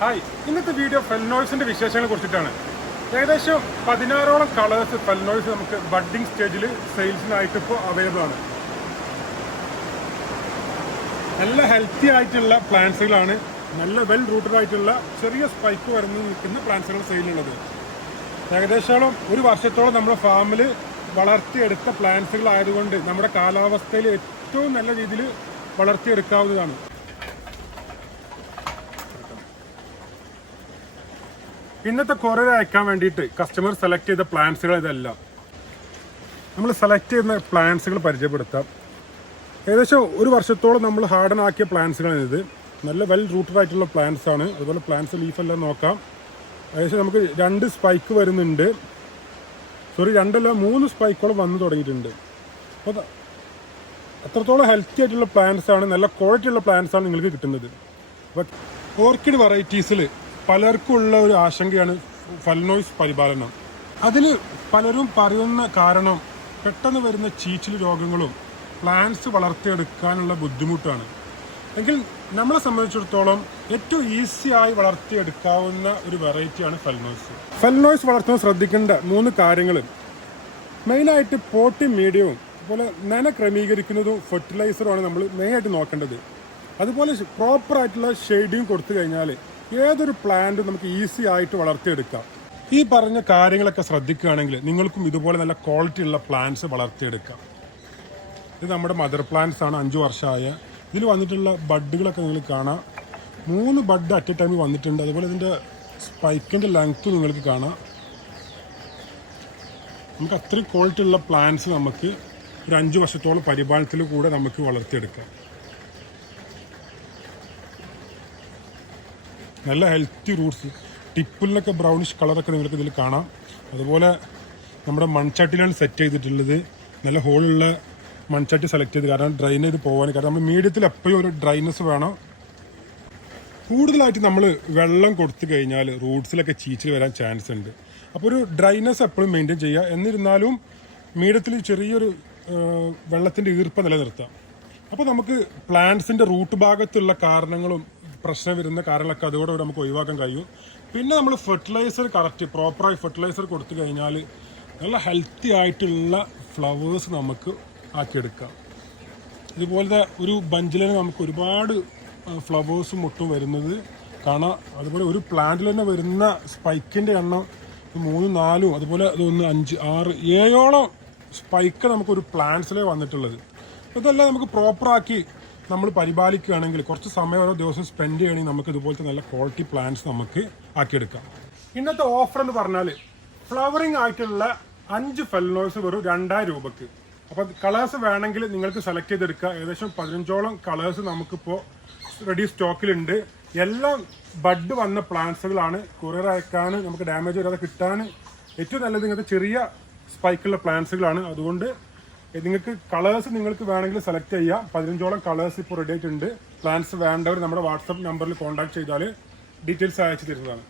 Hi, ഇന്നത്തെ video ഫെൽനോയ്സിന്റെ വിശേഷങ്ങളെ കുറിച്ചിട്ടാണ്. ഏകദേശം 16ഓളം കളേഴ്സ് ഫെൽനോയ്സ് നമുക്ക് ബഡ്ഡിംഗ് സ്റ്റേജിൽ സെയിൽസിനായിട്ട് ഇപ്പോൾ അവൈലബിൾ ആണ്. നല്ല ഹെൽത്തി ആയിട്ടുള്ള പ്ലാന്റ്സുകളാണ്, നല്ല വെൽ റൂട്ടഡ് ആയിട്ടുള്ള ചെറിയ സ്പൈക്ക് വരുന്ന നിൽക്കുന്ന പ്ലാന്റ്സുകൾ സെയിലുള്ളത്. ഏകദേശം ഒരു വർഷത്തോളം നമ്മുടെ ഫാമിൽ വളർത്തിയെടുത്ത പ്ലാന്റ്സുകളായതുകൊണ്ട് നമ്മുടെ കാലാവസ്ഥയിൽ ഏറ്റവും നല്ല രീതിയിൽ വളർത്തിയെടുക്കാവുന്നതാണ്. ഇന്നത്തെ കൊറിയർ അയക്കാൻ വേണ്ടിയിട്ട് കസ്റ്റമർ സെലക്ട് ചെയ്ത പ്ലാന്റ്സുകൾ ഇതല്ല. നമ്മൾ സെലക്ട് ചെയ്യുന്ന പ്ലാന്റ്സുകൾ പരിചയപ്പെടുത്താം. ഏകദേശം ഒരു വർഷത്തോളം നമ്മൾ ഹാർഡൻ ആക്കിയ പ്ലാന്റ്സുകളാണ് ഇത്. നല്ല വെൽ റൂട്ടഡ് ആയിട്ടുള്ള പ്ലാന്റ്സ് ആണ്. അതുപോലെ പ്ലാന്റ്സ് ലീഫെല്ലാം നോക്കാം. ഏകദേശം നമുക്ക് 2 സ്പൈക്ക് വരുന്നുണ്ട്. 3 സ്പൈക്കോളം വന്നു തുടങ്ങിയിട്ടുണ്ട്. അപ്പോൾ അത്രത്തോളം ഹെൽത്തി ആയിട്ടുള്ള പ്ലാന്റ്സ് ആണ്, നല്ല ക്വാളിറ്റി ഉള്ള പ്ലാന്റ്സ് ആണ് നിങ്ങൾക്ക് കിട്ടുന്നത്. അപ്പോൾ ഓർക്കിഡ് വെറൈറ്റീസിൽ പലർക്കും ഉള്ള ഒരു ആശങ്കയാണ് ഫെൽനോയ്സ് പരിപാലനം. അതിൽ പലരും പറയുന്ന കാരണം പെട്ടെന്ന് വരുന്ന ചീച്ചിൽ രോഗങ്ങളും പ്ലാന്റ്സ് വളർത്തിയെടുക്കാനുള്ള ബുദ്ധിമുട്ടാണ്. എങ്കിൽ നമ്മളെ സംബന്ധിച്ചിടത്തോളം ഏറ്റവും ഈസിയായി വളർത്തിയെടുക്കാവുന്ന ഒരു വെറൈറ്റിയാണ് ഫെൽനോയ്സ്. ഫെൽനോയ്സ് വളർത്തുമ്പോൾ ശ്രദ്ധിക്കേണ്ട 3 കാര്യങ്ങൾ. മെയിനായിട്ട് പോട്ടി മീഡിയവും അതുപോലെ നന ക്രമീകരിക്കുന്നതും ഫെർട്ടിലൈസറുമാണ് നമ്മൾ മെയിനായിട്ട് നോക്കേണ്ടത്. അതുപോലെ പ്രോപ്പറായിട്ടുള്ള ഷെയ്ഡിങ് കൊടുത്തു കഴിഞ്ഞാൽ ഏതൊരു പ്ലാന്റും നമുക്ക് ഈസി ആയിട്ട് വളർത്തിയെടുക്കാം. ഈ പറഞ്ഞ കാര്യങ്ങളൊക്കെ ശ്രദ്ധിക്കുകയാണെങ്കിൽ നിങ്ങൾക്കും ഇതുപോലെ നല്ല ക്വാളിറ്റി ഉള്ള പ്ലാന്റ്സ് വളർത്തിയെടുക്കാം. ഇത് നമ്മുടെ മദർ പ്ലാന്റ്സ് ആണ്, 5 വർഷമായ. ഇതിൽ വന്നിട്ടുള്ള ബഡുകളൊക്കെ നിങ്ങൾ കാണാം. 3 ബഡ് അറ്റ് എ ടൈമിൽ വന്നിട്ടുണ്ട്. അതുപോലെ ഇതിൻ്റെ സ്പൈക്കിൻ്റെ ലെങ്ത്ത് നിങ്ങൾക്ക് കാണാം. നമുക്ക് അത്രയും ക്വാളിറ്റി ഉള്ള പ്ലാന്റ്സ് നമുക്ക് ഒരു 5 വർഷത്തോളം പരിപാലനത്തിൽ കൂടെ നമുക്ക് വളർത്തിയെടുക്കാം. നല്ല ഹെൽത്തി റൂട്ട്സ്, ടിപ്പിലൊക്കെ ബ്രൗണിഷ് കളറൊക്കെ നിങ്ങൾക്ക് ഇതിൽ കാണാം. അതുപോലെ നമ്മുടെ മൺചട്ടിയിലാണ് സെറ്റ് ചെയ്തിട്ടുള്ളത്. നല്ല ഹോളുള്ള മൺചട്ടി സെലക്ട് ചെയ്ത്, കാരണം ഡ്രൈൻ ചെയ്ത് പോകാൻ. കാരണം നമ്മൾ മീഡിയത്തിൽ എപ്പോഴും ഒരു ഡ്രൈനെസ് വേണം. കൂടുതലായിട്ട് നമ്മൾ വെള്ളം കൊടുത്തു കഴിഞ്ഞാൽ റൂട്ട്സിലൊക്കെ ചീച്ചിൽ വരാൻ ചാൻസ് ഉണ്ട്. അപ്പോൾ ഒരു ഡ്രൈനെസ് എപ്പോഴും മെയിൻറ്റെയിൻ ചെയ്യുക. എന്നിരുന്നാലും മീഡിയത്തിൽ ചെറിയൊരു വെള്ളത്തിൻ്റെ ഈർപ്പം നിലനിർത്താം. അപ്പോൾ നമുക്ക് പ്ലാന്റ്സിൻ്റെ റൂട്ട് ഭാഗത്തുള്ള കാരണങ്ങളും പ്രശ്നം വരുന്ന കാര്യങ്ങളൊക്കെ അതോടെ നമുക്ക് ഒഴിവാക്കാൻ കഴിയും. പിന്നെ നമ്മൾ ഫെർട്ടിലൈസർ കറക്റ്റ് പ്രോപ്പറായി ഫെർട്ടിലൈസർ കൊടുത്തു കഴിഞ്ഞാൽ നല്ല ഹെൽത്തി ആയിട്ടുള്ള ഫ്ലവേഴ്സ് നമുക്ക് ആക്കിയെടുക്കാം. ഇതുപോലത്തെ ഒരു ബഞ്ചിൽ നമുക്ക് ഒരുപാട് ഫ്ലവേഴ്സും മുട്ടും വരുന്നത് കാണാം. അതുപോലെ ഒരു പ്ലാന്റിൽ തന്നെ വരുന്ന സ്പൈക്കിൻ്റെ എണ്ണം 3, 4, അതുപോലെ അതൊന്ന് 5, 6, 7ഓളം സ്പൈക്ക് നമുക്കൊരു പ്ലാന്റ്സിലേ വന്നിട്ടുള്ളത്. ഇതെല്ലാം നമുക്ക് പ്രോപ്പറാക്കി നമ്മൾ പരിപാലിക്കുകയാണെങ്കിൽ, കുറച്ച് സമയം ഓരോ ദിവസം സ്പെൻഡ് ചെയ്യുകയാണെങ്കിൽ നമുക്ക് ഇതുപോലത്തെ നല്ല ക്വാളിറ്റി പ്ലാന്റ്സ് നമുക്ക് ആക്കിയെടുക്കാം. ഇന്നത്തെ ഓഫർ എന്ന് പറഞ്ഞാൽ ഫ്ലവറിങ് ആയിട്ടുള്ള 5 ഫെൽനോയ്സ് വെറും 2000 രൂപക്ക്. അപ്പോൾ കളേഴ്സ് വേണമെങ്കിൽ നിങ്ങൾക്ക് സെലക്ട് ചെയ്തെടുക്കുക. ഏകദേശം 15ഓളം കളേഴ്സ് നമുക്കിപ്പോൾ റെഡി സ്റ്റോക്കിലുണ്ട്. എല്ലാം ബഡ് വന്ന പ്ലാന്റ്സുകളാണ്. കൊറിയർ അയക്കാൻ നമുക്ക് ഡാമേജ് വരാതെ കിട്ടാൻ ഏറ്റവും നല്ലത് ഇങ്ങനത്തെ ചെറിയ സ്പൈക്കുള്ള പ്ലാന്റ്സുകളാണ്. അതുകൊണ്ട് നിങ്ങൾക്ക് കളേഴ്സ് നിങ്ങൾക്ക് വേണമെങ്കിൽ സെലക്ട് ചെയ്യാം. 15ഓളം കളേഴ്സ് ഇപ്പോൾ റെഡി ആയിട്ടുണ്ട്. പ്ലാന്റ്സ് വേണ്ടവർ നമ്മുടെ വാട്സപ്പ് നമ്പറിൽ കോൺടാക്ട് ചെയ്താൽ ഡീറ്റെയിൽസ് അയച്ചു തരുന്നതാണ്.